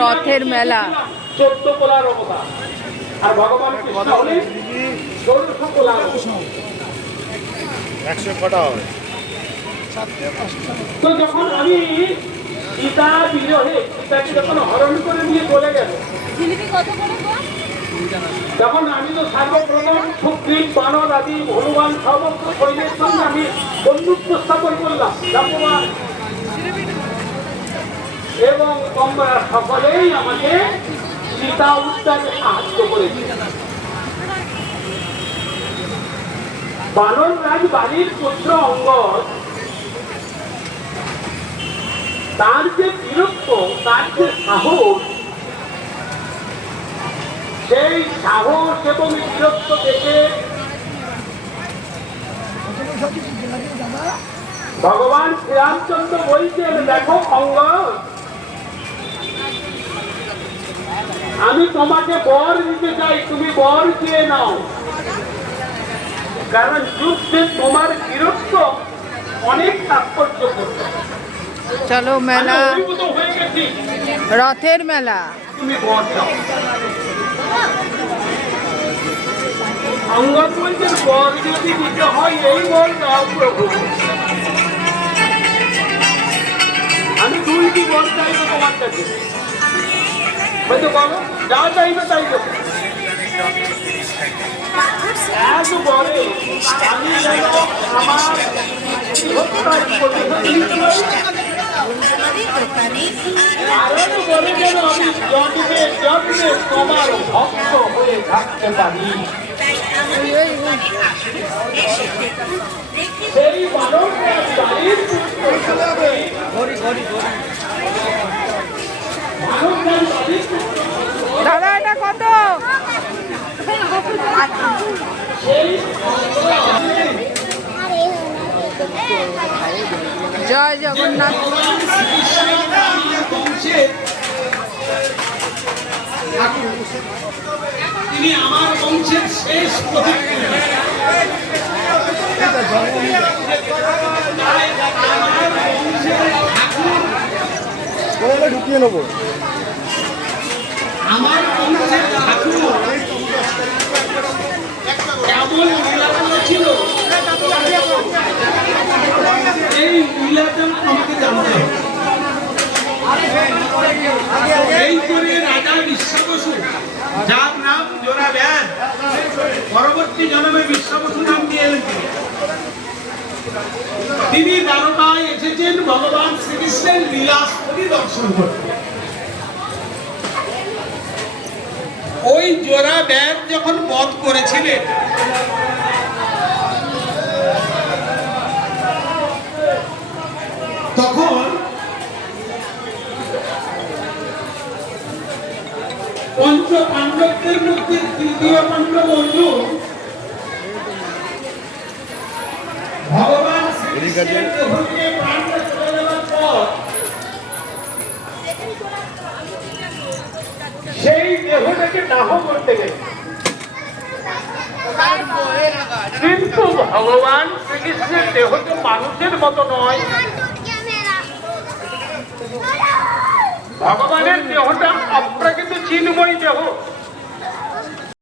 রথের মেলা 14 কোলার অবতার আর ভগবান কৃষ্ণ হলেন 16 কোলার 100 কটা হবে। তো যখন আমি সীতা বিরহে সীতাকে যখন হরণ করে নিয়ে চলে গেল, তখন আমি তো সর্বপ্রথম সুগ্রীব বানর আদি হনুমান সমস্ত সৈন্যের সঙ্গে আমি বন্ধুত্ব স্থাপন করলাম ভগবান, এবং তোমরা সকলেই আমাকে সীতা উদ্ধারে সাহায্য করেছে। বানর রাজ বাড়ির পুত্র অঙ্গদ, তার যে বীরত্ব, তার যে সাহস, সেই সাহস এবং বীরত্ব দেখে ভগবান শ্রীরামচন্দ্র বলছেন, দেখো অঙ্গদ, আমি তোমাকে বর দিতে চাই, তুমি বর চেয়ে নাও, কারণ যুদ্ধে তোমার বীরত্ব অনেক তাৎপর্যপূর্ণ। চলো মেলা, হয়ে গেছি, রথের মেলা। তুমি বর দাও। অঙ্গদ বলছেন, বর যদি দিতে হয় এই বর দাও প্রভু, আমি 2টি বর চাইবো তোমার কাছে। বলতে বলো, যা চাইবে তাই দেবো। এক বরে আমি যেন আমার হত্যার প্রতিশোধ নিতে পারি, আরেক বরে যেন আমি জন্মে জন্মে তোমার ভক্ত হয়ে থাকতে পারি। সেই বালকরা বাড়ির দাদা এটা কত? জয় জগন্নাথ। তিনি আমার বংশের শেষ ঢুকিয়ে নেবো। আমার বংশের ঠাকুর কেমন লীলা ছিল, এই লীলাটা আমাকে জানতে হবে। এই করে রাজা বিশ্বাবসু, যার নাম জোড়া ব্যান, পরবর্তী জন্মে বিশ্বাবসু নাম দিয়ে এলেন। তিনি দ্বারকায় এসেছেন ভগবান শ্রীকৃষ্ণের লীলাস্থলী দর্শন করতে। ওই জোড়া ব্যান যখন বধ করেছিলেন, তখন পঞ্চ পাণ্ডবদের মধ্যে তৃতীয় পাণ্ডব অর্জুন ভগবান শ্রীকৃষ্ণের দেহ থেকে প্রাণটা চলে যাওয়ার পর সেই দেহটাকে দাহ করতে গেলেন, কিন্তু ভগবান শ্রীকৃষ্ণের দেহ তো মানুষের মতো নয়। ভগবানের দেহটা অপ্রাকৃত চিন্ময় দেহ,